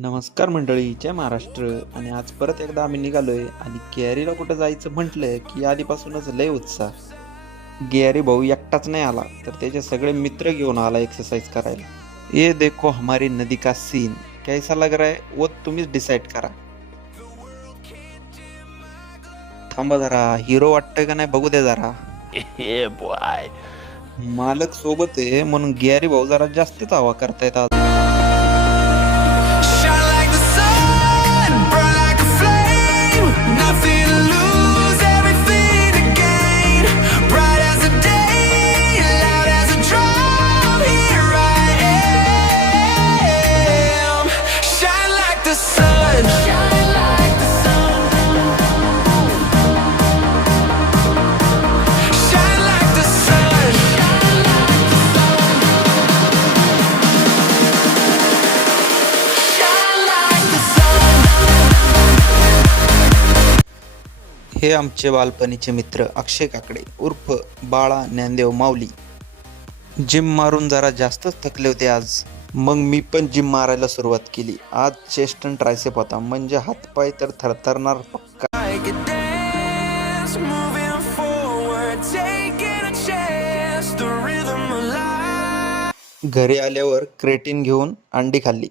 नमस्कार मंडळी, जय महाराष्ट्र. आणि आज परत एकदा आम्ही निघालोय आणि गॅरीला कुठं जायचं म्हटलं की आधीपासूनच लय उत्साह. गॅरी भाऊ एकटाच नाही आला तर त्याचे सगळे मित्र घेऊन आला एक्सरसाइज करायला. ये देखो हमारी नदी का सीन, कैसा लग रहा है वो तुम्हीच डिसाईड करा. थांबा जरा, हिरो वाटतंय का नाही बघू दे जरा. मालक सोबत आहे म्हणून गॅरी भाऊ जरा जास्तच हवा करतायत आज. Shine like the sun, burn like a flame. Nothing to lose, everything to gain. Bright as the day, loud as a drum. Here I am. Shine like the sun. Shine like the sun. Shine like the sun. Shine like the sun. Shine like the sun. हे आमचे बालपणीचे मित्र अक्षय काकडे उर्फ बाळा ज्ञानदेव माऊली. Gym मारून जरा जास्तच थकले होते आज. मग मी पण जिम मारायला सुरुवात केली. आज चेस्ट आणि ट्रायसेप होता, म्हणजे हातपाय तर थरथरणार पक्का. Like a dance, moving forward, taking a chance, the rhythm alive. घरी आल्यावर क्रेटीन घेऊन अंडी खाल्ली.